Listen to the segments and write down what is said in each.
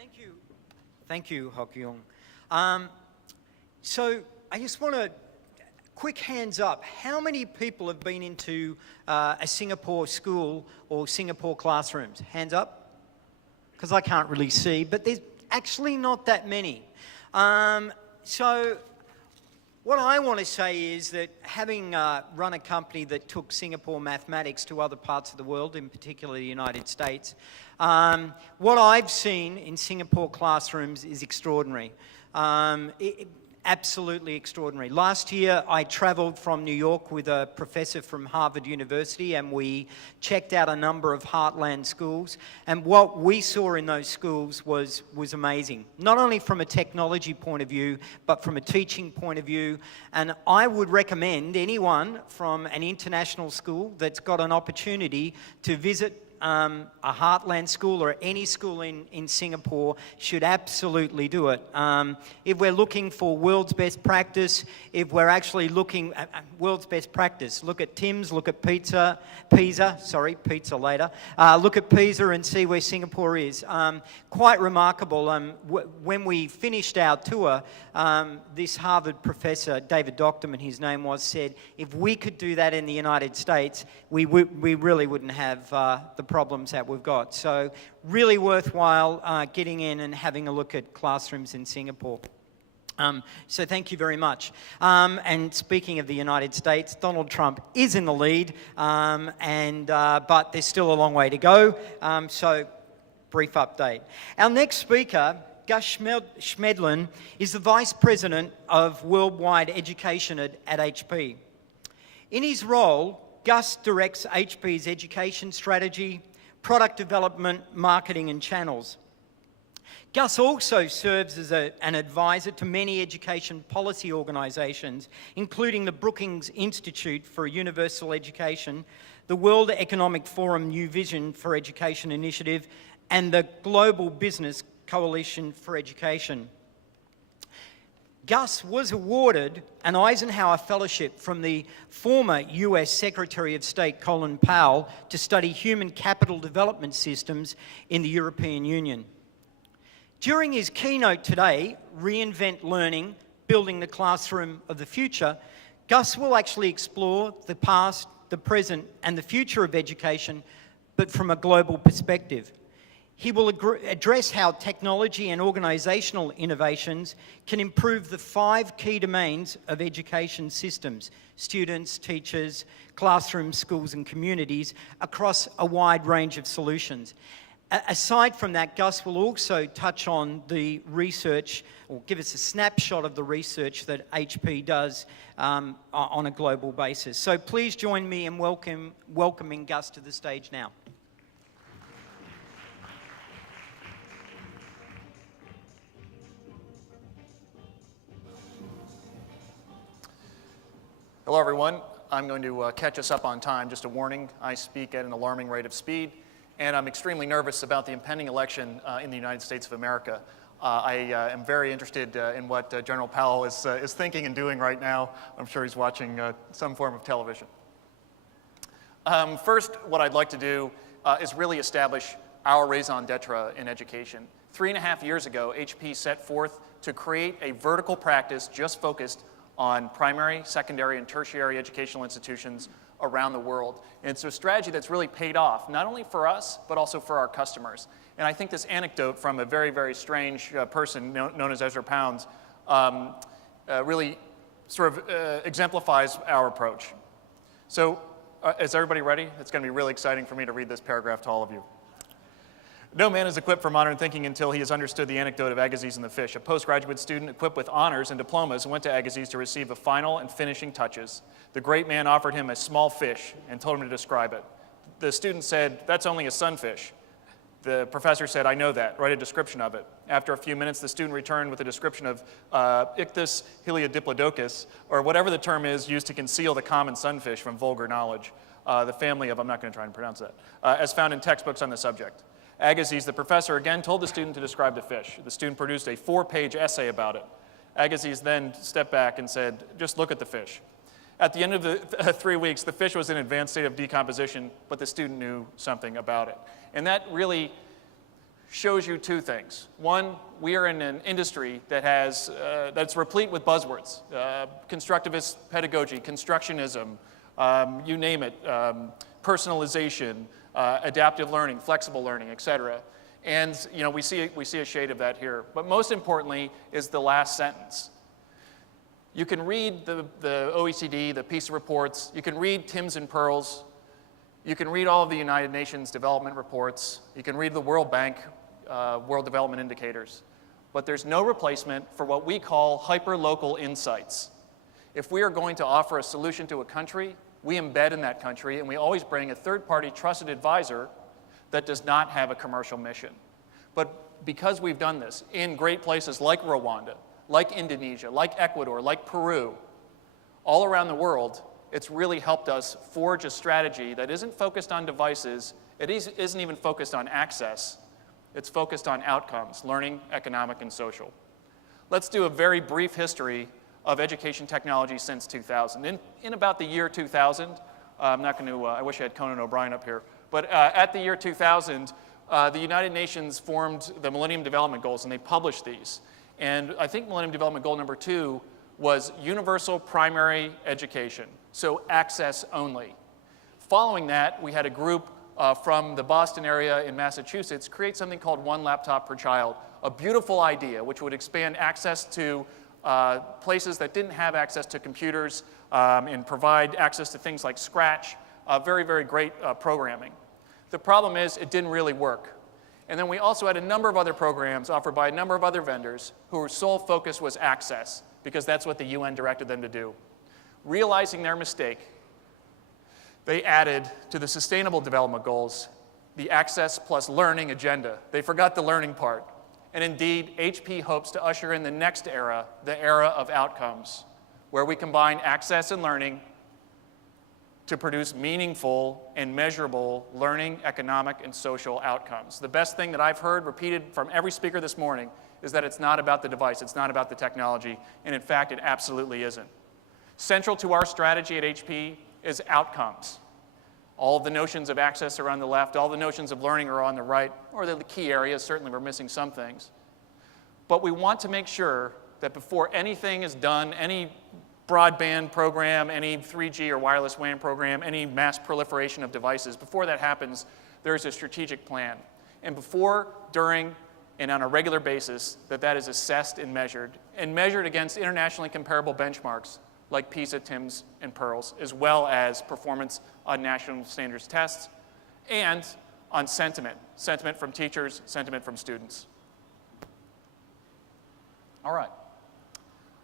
Thank you. Thank you, Hokyung. So I just want to, quick hands up, how many people have been into a Singapore school or Singapore classrooms? Hands up? Because I can't really see, but there's actually not that many. So what I want to say is that having run a company that took Singapore mathematics to other parts of the world, in particular the United States, what I've seen in Singapore classrooms is extraordinary. Absolutely extraordinary. Last year, I traveled from New York with a professor from Harvard University, and we checked out a number of heartland schools. And what we saw in those schools was amazing, not only from a technology point of view, but from a teaching point of view. And I would recommend anyone from an international school that's got an opportunity to visit a heartland school or any school in Singapore should absolutely do it. If we're looking for world's best practice, if we're actually looking at world's best practice, look at Tim's, look at pizza later. Look at Pisa and see where Singapore is. Quite remarkable. When we finished our tour, this Harvard professor, David Docterman, his name was, said, if we could do that in the United States, we really wouldn't have the problems that we've got. So really worthwhile getting in and having a look at classrooms in Singapore. So thank you very much. And speaking of the United States, Donald Trump is in the lead, but there's still a long way to go. So brief update. Our next speaker, Gus Schmedlen, is the Vice President of Worldwide Education at HP. In his role, Gus directs HP's education strategy, product development, marketing and channels. Gus also serves as an advisor to many education policy organisations, including the Brookings Institute for Universal Education, the World Economic Forum New Vision for Education Initiative, and the Global Business Coalition for Education. Gus was awarded an Eisenhower Fellowship from the former US Secretary of State Colin Powell to study human capital development systems in the European Union. During his keynote today, Reinvent Learning, Building the Classroom of the Future, Gus will actually explore the past, the present, and the future of education, but from a global perspective. He will address how technology and organisational innovations can improve the 5 key domains of education systems: students, teachers, classrooms, schools and communities, across a wide range of solutions. Aside from that, Gus will also touch on the research, or give us a snapshot of the research that HP does on a global basis. So please join me in welcoming Gus to the stage now. Hello, everyone. I'm going to catch us up on time. Just a warning, I speak at an alarming rate of speed, and I'm extremely nervous about the impending election in the United States of America. I am very interested in what General Powell is thinking and doing right now. I'm sure he's watching some form of television. First, what I'd like to do is really establish our raison d'etre in education. 3.5 years ago, HP set forth to create a vertical practice just focused on primary, secondary, and tertiary educational institutions around the world. And it's a strategy that's really paid off, not only for us, but also for our customers. And I think this anecdote from a very, very strange person known as Ezra Pounds really sort of exemplifies our approach. So is everybody ready? It's going to be really exciting for me to read this paragraph to all of you. No man is equipped for modern thinking until he has understood the anecdote of Agassiz and the fish, a postgraduate student equipped with honors and diplomas went to Agassiz to receive the final and finishing touches. The great man offered him a small fish and told him to describe it. The student said, "That's only a sunfish." The professor said, "I know that. Write a description of it." After a few minutes, the student returned with a description of Ichthys heliodiplodocus, or whatever the term is used to conceal the common sunfish from vulgar knowledge. The family of, I'm not going to try and pronounce that, as found in textbooks on the subject. Agassiz, the professor, again told the student to describe the fish. The student produced a 4-page essay about it. Agassiz then stepped back and said, "Just look at the fish." At the end of the 3 weeks, the fish was in an advanced state of decomposition, but the student knew something about it. And that really shows you two things. One, we are in an industry that has, that's replete with buzzwords. Constructivist pedagogy, constructionism, you name it, personalization, adaptive learning, flexible learning, et cetera. And we see a shade of that here. But most importantly is the last sentence. You can read the OECD, the PISA reports. You can read Tim's and Pearl's. You can read all of the United Nations development reports. You can read the World Bank World Development Indicators. But there's no replacement for what we call hyper-local insights. If we are going to offer a solution to a country, we embed in that country, and we always bring a third-party trusted advisor that does not have a commercial mission. But because we've done this in great places like Rwanda, like Indonesia, like Ecuador, like Peru, all around the world, it's really helped us forge a strategy that isn't focused on devices, it isn't even focused on access, it's focused on outcomes, learning, economic, and social. Let's do a very brief history of education technology since 2000. In about the year 2000, I'm not going to, I wish I had Conan O'Brien up here, but at the year 2000, the United Nations formed the Millennium Development Goals, and they published these. And I think Millennium Development Goal number 2 was universal primary education, so access only. Following that, we had a group from the Boston area in Massachusetts create something called One Laptop Per Child, a beautiful idea which would expand access to places that didn't have access to computers and provide access to things like Scratch, very, very great programming. The problem is it didn't really work. And then we also had a number of other programs offered by a number of other vendors whose sole focus was access, because that's what the UN directed them to do. Realizing their mistake, they added to the Sustainable Development Goals the access plus learning agenda. They forgot the learning part. And indeed, HP hopes to usher in the next era, the era of outcomes, where we combine access and learning to produce meaningful and measurable learning, economic, and social outcomes. The best thing that I've heard repeated from every speaker this morning is that it's not about the device, it's not about the technology, and in fact, it absolutely isn't. Central to our strategy at HP is outcomes. All of the notions of access are on the left, all the notions of learning are on the right, or the key areas, certainly we're missing some things. But we want to make sure that before anything is done, any broadband program, any 3G or wireless WAN program, any mass proliferation of devices, before that happens, there's a strategic plan. And before, during, and on a regular basis, that is assessed and measured against internationally comparable benchmarks like PISA, TIMSS, and Pearls, as well as performance on national standards tests, and on sentiment from teachers, sentiment from students. All right.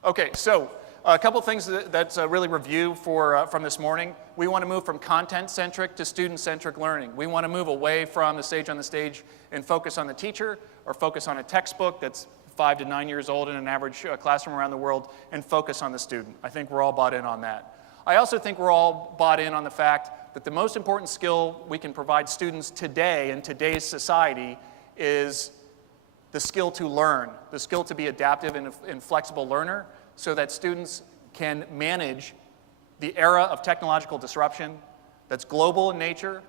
Okay, so a couple things that's really review from this morning. We want to move from content-centric to student-centric learning. We want to move away from the sage on the stage and focus on the teacher, or focus on a textbook that's 5 to 9 years old in an average classroom around the world, and focus on the student. I think we're all bought in on that. I also think we're all bought in on the fact that the most important skill we can provide students today in today's society is the skill to learn, the skill to be adaptive and flexible learner, so that students can manage the era of technological disruption that's global in nature,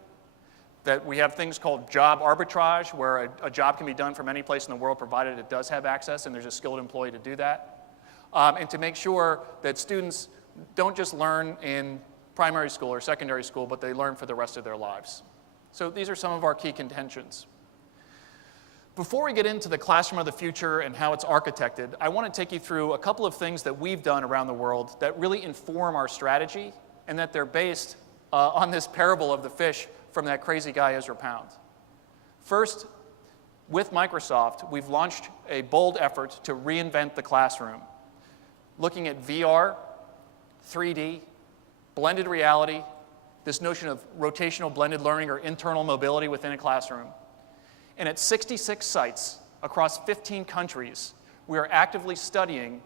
that we have things called job arbitrage, where a job can be done from any place in the world provided it does have access and there's a skilled employee to do that, and to make sure that students don't just learn in primary school or secondary school, but they learn for the rest of their lives. So these are some of our key contentions. Before we get into the classroom of the future and how it's architected, I want to take you through a couple of things that we've done around the world that really inform our strategy, and that they're based on this parable of the fish from that crazy guy Ezra Pound. First, with Microsoft, we've launched a bold effort to reinvent the classroom, looking at VR, 3D, blended reality, this notion of rotational blended learning or internal mobility within a classroom. And at 66 sites across 15 countries, we are actively studying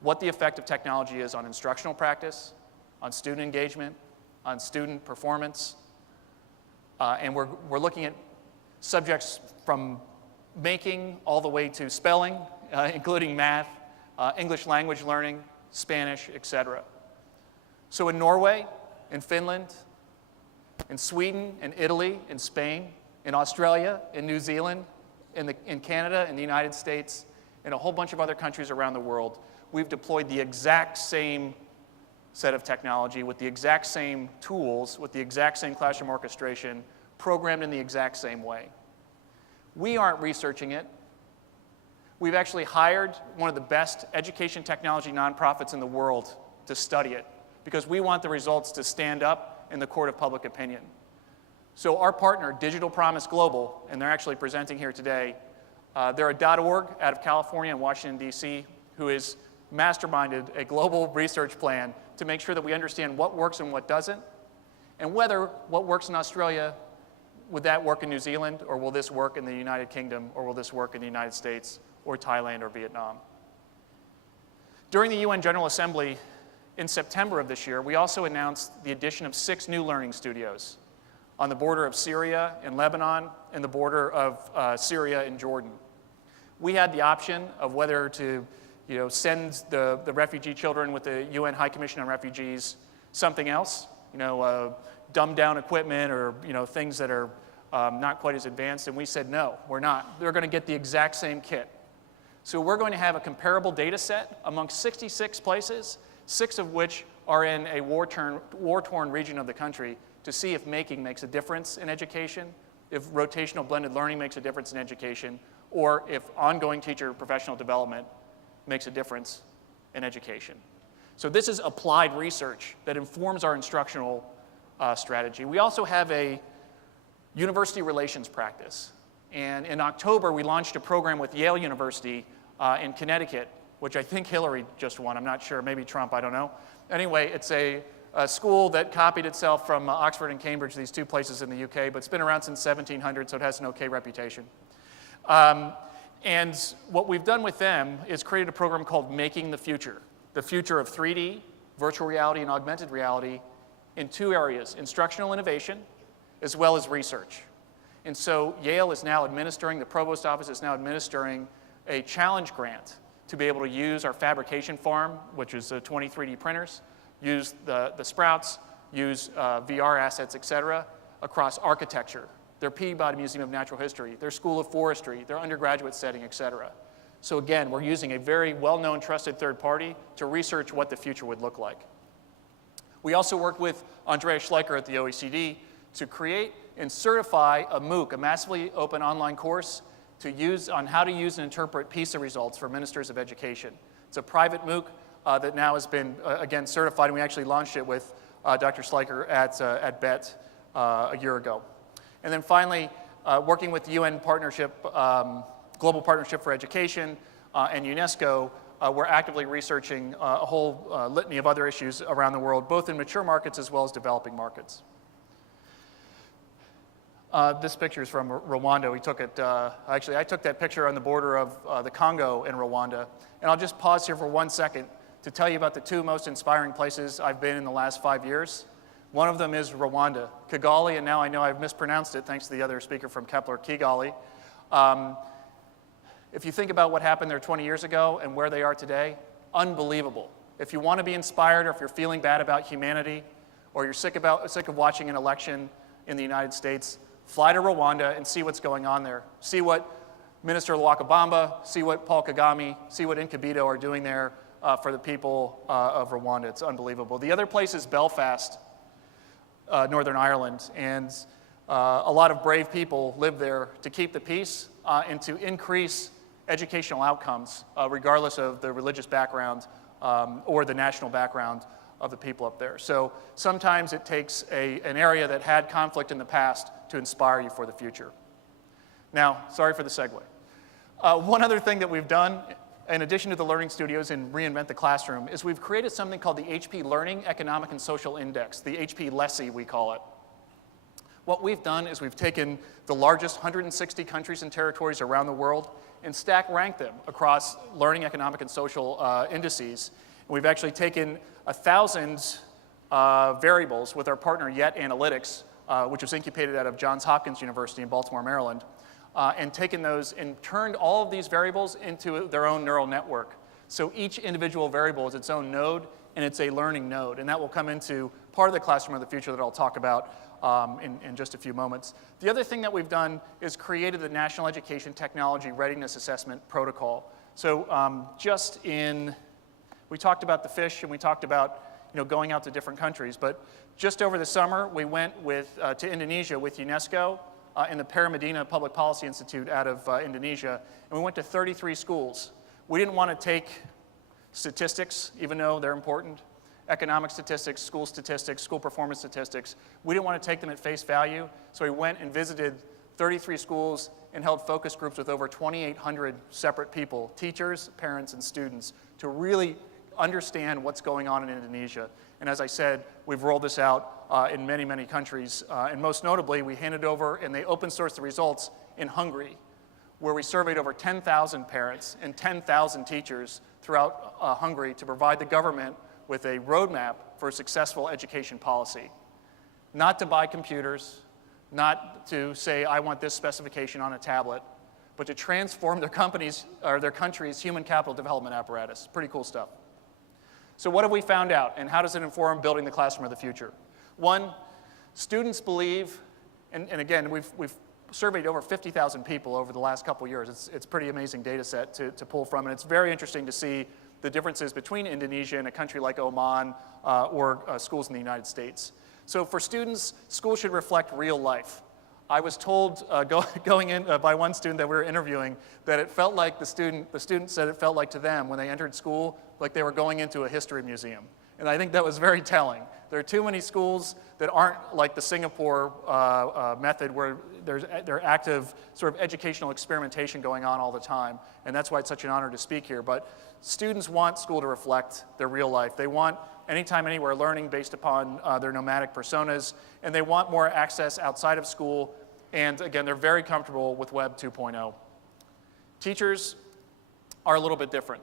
what the effect of technology is on instructional practice, on student engagement, on student performance. And we're looking at subjects from making all the way to spelling, including math, English language learning, Spanish, etc. So in Norway, in Finland, in Sweden, in Italy, in Spain, in Australia, in New Zealand, in Canada, in the United States, and a whole bunch of other countries around the world, we've deployed the exact same set of technology with the exact same tools, with the exact same classroom orchestration, programmed in the exact same way. We aren't researching it. We've actually hired one of the best education technology nonprofits in the world to study it, because we want the results to stand up in the court of public opinion. So our partner, Digital Promise Global, and they're actually presenting here today, they're a .org out of California and Washington, D.C., who has masterminded a global research plan to make sure that we understand what works and what doesn't, and whether what works in Australia, would that work in New Zealand, or will this work in the United Kingdom, or will this work in the United States, or Thailand, or Vietnam. During the UN General Assembly in September of this year, we also announced the addition of 6 new learning studios on the border of Syria and Lebanon and the border of Syria and Jordan. We had the option of whether to send the refugee children with the UN High Commission on Refugees something else, dumbed down equipment or things that are not quite as advanced, and we said no, we're not. They're going to get the exact same kit. So we're going to have a comparable data set among 66 places, 6 of which are in a war-torn region of the country, to see if making makes a difference in education, if rotational blended learning makes a difference in education, or if ongoing teacher professional development makes a difference in education. So this is applied research that informs our instructional strategy. We also have a university relations practice. And in October, we launched a program with Yale University in Connecticut, which I think Hillary just won. I'm not sure, maybe Trump, I don't know. Anyway, it's a school that copied itself from Oxford and Cambridge, these 2 places in the UK, but it's been around since 1700, so it has an okay reputation. And what we've done with them is created a program called Making the Future of 3D, virtual reality, and augmented reality in 2 areas, instructional innovation, as well as research. And so Yale is now administering, the provost office is now administering a challenge grant to be able to use our fabrication farm, which is 20 3D printers, use the sprouts, use VR assets, et cetera, across architecture, their Peabody Museum of Natural History, their School of Forestry, their undergraduate setting, et cetera. So again, we're using a very well-known, trusted third party to research what the future would look like. We also worked with Andreas Schleicher at the OECD to create and certify a MOOC, a massively open online course to use on how to use and interpret PISA results for ministers of education. It's a private MOOC that now has been, again, certified, and we actually launched it with Dr. Schleicher at BET a year ago. And then finally, working with the UN Partnership, Global Partnership for Education and UNESCO, we're actively researching a whole litany of other issues around the world, both in mature markets as well as developing markets. This picture is from Rwanda. We took it, actually, I took that picture on the border of the Congo and Rwanda. And I'll just pause here for 1 second to tell you about the 2 most inspiring places I've been in the last 5 years. One of them is Rwanda, Kigali, and now I know I've mispronounced it thanks to the other speaker from Kepler, Kigali. If you think about what happened there 20 years ago and where they are today, unbelievable. If you want to be inspired, or if you're feeling bad about humanity, or you're sick of watching an election in the United States, fly to Rwanda and see what's going on there. See what Minister Lwakabamba, see what Paul Kagame, see what Nkabito are doing there for the people of Rwanda. It's unbelievable. The other place is Belfast, Northern Ireland, and a lot of brave people live there to keep the peace and to increase educational outcomes, regardless of the religious background or the national background of the people up there. So sometimes it takes an area that had conflict in the past to inspire you for the future. Now, sorry for the segue. One other thing that we've done, in addition to the learning studios and Reinvent the Classroom, is we've created something called the HP Learning, Economic, and Social Index, the HP LESI, we call it. What we've done is we've taken the largest 160 countries and territories around the world and stack ranked them across learning, economic, and social indices. And we've actually taken 1,000 variables with our partner Yet Analytics, which was incubated out of Johns Hopkins University in Baltimore, Maryland, and taken those and turned all of these variables into their own neural network. So each individual variable is its own node, and it's a learning node, and that will come into part of the classroom of the future that I'll talk about in just a few moments. The other thing that we've done is created the National Education Technology Readiness Assessment Protocol. So we talked about the fish and we talked about going out to different countries, but just over the summer we went to Indonesia with UNESCO and the Paramadina Public Policy Institute out of Indonesia, and we went to 33 schools. We didn't want to take statistics, even though they're important, economic statistics, school performance statistics. We didn't want to take them at face value, so we went and visited 33 schools and held focus groups with over 2,800 separate people, teachers, parents, and students, to really understand what's going on in Indonesia. And as I said, we've rolled this out in many, many countries. And most notably, we handed over and they open sourced the results in Hungary, where we surveyed over 10,000 parents and 10,000 teachers throughout Hungary to provide the government with a roadmap for a successful education policy. Not to buy computers, not to say, I want this specification on a tablet, but to transform their country's human capital development apparatus. Pretty cool stuff. So what have we found out, and how does it inform building the classroom of the future? One, students believe, and again, we've surveyed over 50,000 people over the last couple years. It's a pretty amazing data set to pull from, and it's very interesting to see the differences between Indonesia and a country like Oman or schools in the United States. So for students, school should reflect real life. I was told going in by one student that we were interviewing that it felt like the student said it felt like to them when they entered school like they were going into a history museum. And I think that was very telling. There are too many schools that aren't like the Singapore method where there's active sort of educational experimentation going on all the time. And that's why it's such an honor to speak here. But students want school to reflect their real life. They want anytime, anywhere learning based upon their nomadic personas. And they want more access outside of school. And again, they're very comfortable with Web 2.0. Teachers are a little bit different.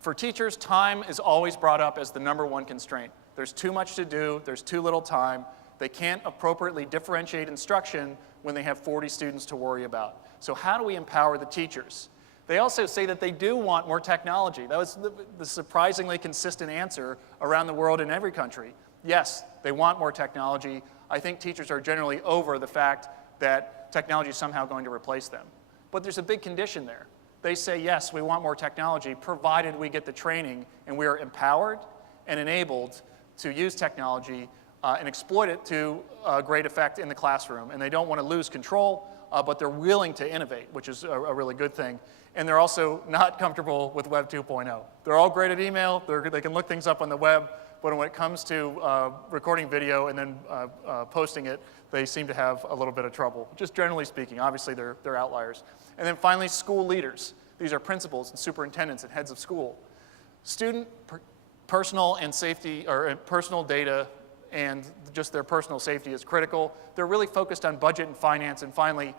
For teachers, time is always brought up as the #1 constraint. There's too much to do, there's too little time. They can't appropriately differentiate instruction when they have 40 students to worry about. So how do we empower the teachers? They also say that they do want more technology. That was the surprisingly consistent answer around the world in every country. Yes, they want more technology. I think teachers are generally over the fact that technology is somehow going to replace them. But there's a big condition there. They say, yes, we want more technology, provided we get the training and we are empowered and enabled to use technology and exploit it to great effect in the classroom. And they don't want to lose control, but they're willing to innovate, which is a really good thing. And they're also not comfortable with Web 2.0. They're all great at email. They can look things up on the web. But when it comes to recording video and then posting it, they seem to have a little bit of trouble, just generally speaking. Obviously, they're outliers. And then finally, school leaders. These are principals and superintendents and heads of school. Student personal and safety, or personal data and just their personal safety is critical. They're really focused on budget and finance. And finally,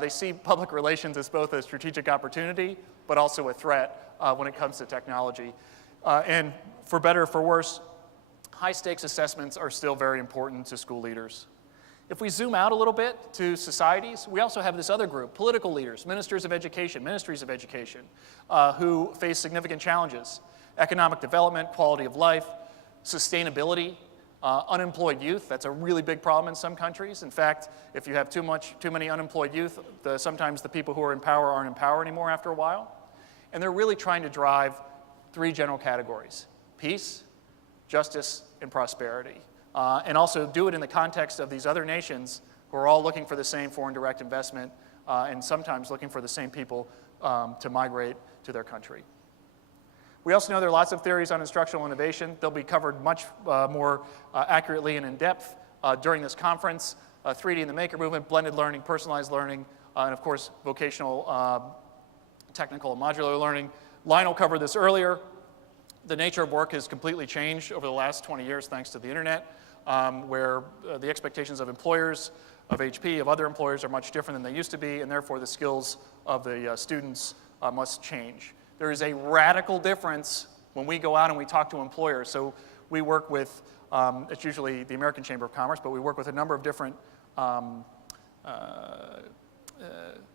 they see public relations as both a strategic opportunity, but also a threat when it comes to technology. And for better or for worse, high-stakes assessments are still very important to school leaders. If we zoom out a little bit to societies, we also have this other group, political leaders, ministers of education, ministries of education, who face significant challenges. Economic development, quality of life, sustainability, unemployed youth. That's a really big problem in some countries. In fact, if you have too many unemployed youth, sometimes the people who are in power aren't in power anymore after a while. And they're really trying to drive 3 general categories: peace, justice, and prosperity. And also do it in the context of these other nations who are all looking for the same foreign direct investment and sometimes looking for the same people to migrate to their country. We also know there are lots of theories on instructional innovation. They'll be covered much more accurately and in depth during this conference. 3D in the maker movement, blended learning, personalized learning, and of course, vocational, technical, and modular learning. Lionel covered this earlier. The nature of work has completely changed over the last 20 years thanks to the internet, where the expectations of employers, of HP, of other employers are much different than they used to be, and therefore the skills of the students must change. There is a radical difference when we go out and we talk to employers. So we work with, it's usually the American Chamber of Commerce, but we work with a number of different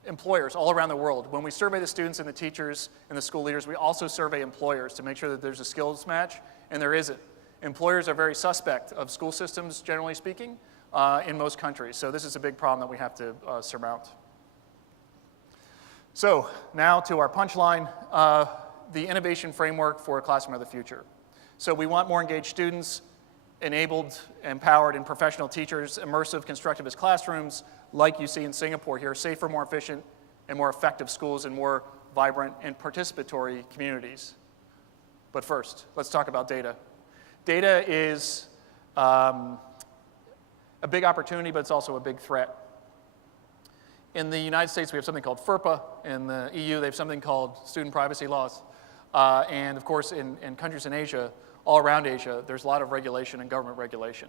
employers all around the world. When we survey the students and the teachers and the school leaders, we also survey employers to make sure that there's a skills match, and there isn't. Employers are very suspect of school systems, generally speaking, in most countries. So this is a big problem that we have to surmount. So now to our punchline, the innovation framework for a classroom of the future. So we want more engaged students, enabled, empowered, and professional teachers, immersive, constructivist classrooms like you see in Singapore here, safer, more efficient, and more effective schools and more vibrant and participatory communities. But first, let's talk about data. Data is a big opportunity, but it's also a big threat. In the United States, we have something called FERPA. In the EU, they have something called student privacy laws. And of course, in countries in Asia, all around Asia, there's a lot of regulation and government regulation.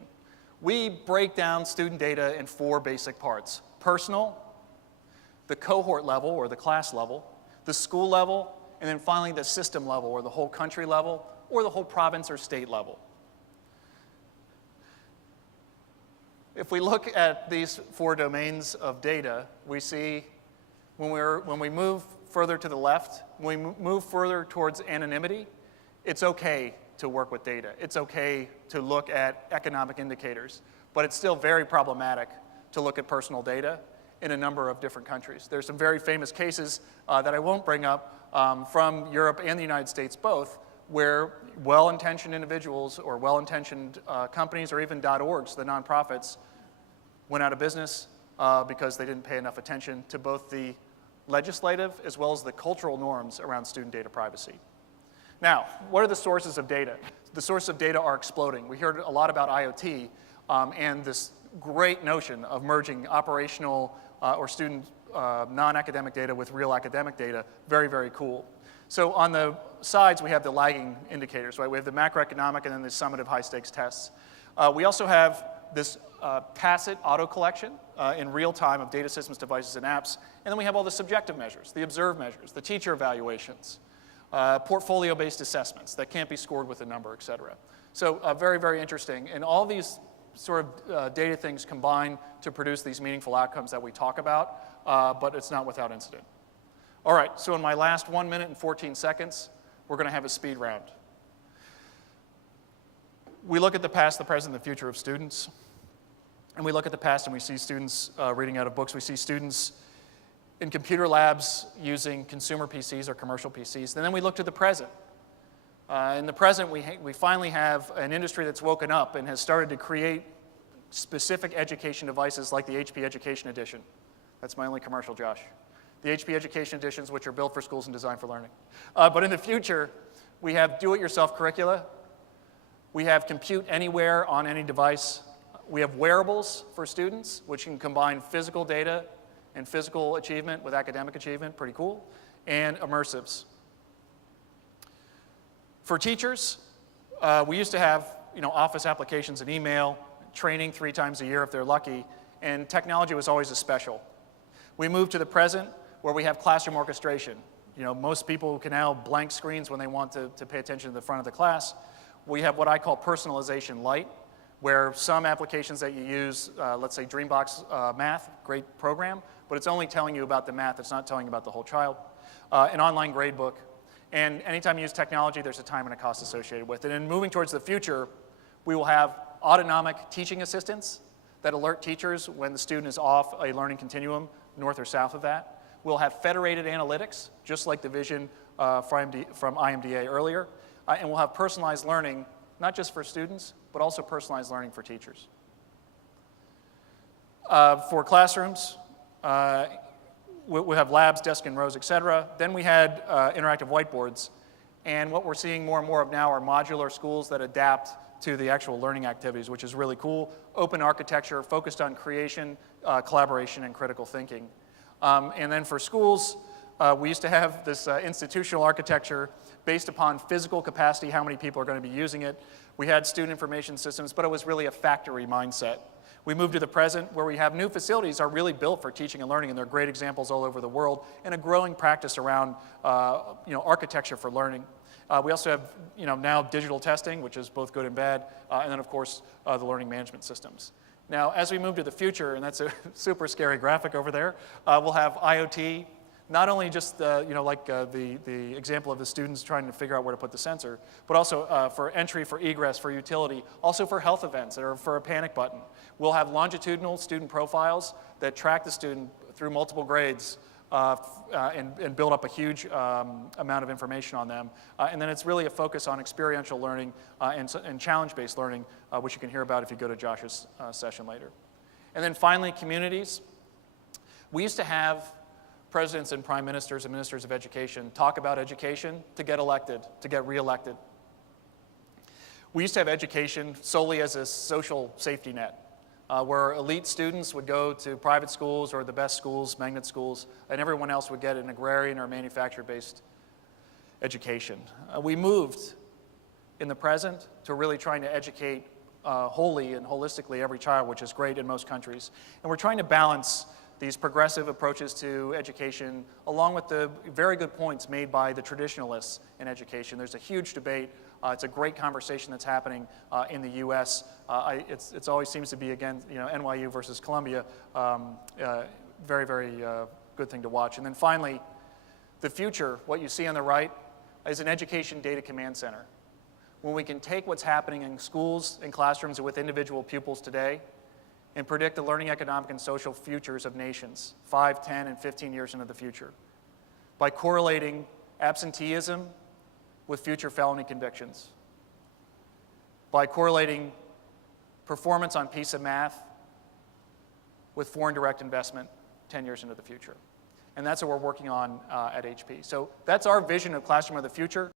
We break down student data in 4 basic parts: personal, the cohort level or the class level, the school level, and then finally the system level or the whole country level or the whole province or state level. If we look at these 4 domains of data, we see when we move further to the left, when we move further towards anonymity, it's okay to work with data. It's okay to look at economic indicators, but it's still very problematic to look at personal data in a number of different countries. There's some very famous cases that I won't bring up from Europe and the United States both, where well-intentioned individuals or well-intentioned companies or even .orgs, the nonprofits, went out of business because they didn't pay enough attention to both the legislative as well as the cultural norms around student data privacy. Now, what are the sources of data? The sources of data are exploding. We heard a lot about IoT and this great notion of merging operational or student non-academic data with real academic data. Very, very cool. So on the sides, we have the lagging indicators, right? We have the macroeconomic and then the summative high-stakes tests. We also have this tacit auto-collection in real time of data systems, devices, and apps. And then we have all the subjective measures, the observed measures, the teacher evaluations, portfolio-based assessments that can't be scored with a number, et cetera. So very, very interesting. And all these sort of data things combine to produce these meaningful outcomes that we talk about, but it's not without incident. All right, so in my last 1 minute and 14 seconds, we're going to have a speed round. We look at the past, the present, and the future of students. And we look at the past and we see students reading out of books. We see students in computer labs using consumer PCs or commercial PCs. And then we look to the present. In the present, we finally have an industry that's woken up and has started to create specific education devices like the HP Education Edition. That's my only commercial, Josh. The HP Education Editions, which are built for schools and designed for learning. But in the future, we have do-it-yourself curricula. We have compute anywhere on any device. We have wearables for students, which can combine physical data and physical achievement with academic achievement, pretty cool, and immersives. For teachers, we used to have office applications and email, training 3 times a year if they're lucky, and technology was always a special. We moved to the present where we have classroom orchestration. Most people can now blank screens when they want to pay attention to the front of the class. We have what I call personalization light, where some applications that you use, let's say Dreambox Math, great program, but it's only telling you about the math, it's not telling you about the whole child. An online grade book. And anytime you use technology, there's a time and a cost associated with it. And moving towards the future, we will have autonomic teaching assistants that alert teachers when the student is off a learning continuum, north or south of that. We'll have federated analytics, just like the vision from IMDA earlier. And we'll have personalized learning, not just for students, but also personalized learning for teachers. For classrooms, we'll have labs, desks and rows, et cetera. Then we had interactive whiteboards. And what we're seeing more and more of now are modular schools that adapt to the actual learning activities, which is really cool. Open architecture, focused on creation, collaboration, and critical thinking. And then for schools, we used to have this institutional architecture based upon physical capacity, how many people are going to be using it. We had student information systems, but it was really a factory mindset. We moved to the present where we have new facilities are really built for teaching and learning, and they're great examples all over the world, and a growing practice around architecture for learning. We also have now digital testing, which is both good and bad, and then of course the learning management systems. Now as we move to the future, and that's a super scary graphic over there, we'll have IoT, Not only just the example of the students trying to figure out where to put the sensor, but also for entry, for egress, for utility, also for health events or for a panic button. We'll have longitudinal student profiles that track the student through multiple grades and build up a huge amount of information on them. And then it's really a focus on experiential learning and challenge-based learning, which you can hear about if you go to Josh's session later. And then finally, communities. We used to have presidents and prime ministers and ministers of education talk about education to get elected, to get reelected. We used to have education solely as a social safety net, where elite students would go to private schools or the best schools, magnet schools, and everyone else would get an agrarian or manufacturer-based education. We moved in the present to really trying to educate wholly and holistically every child, which is great in most countries. And we're trying to balance these progressive approaches to education, along with the very good points made by the traditionalists in education. There's a huge debate. It's a great conversation that's happening in the U.S. It always seems to be, again, NYU versus Columbia. Very, very good thing to watch. And then finally, the future, what you see on the right, is an education data command center. When we can take what's happening in schools and classrooms with individual pupils today and predict the learning, economic, and social futures of nations 5, 10, and 15 years into the future by correlating absenteeism with future felony convictions, by correlating performance on piece of math with foreign direct investment 10 years into the future. And that's what we're working on at HP. So that's our vision of Classroom of the Future.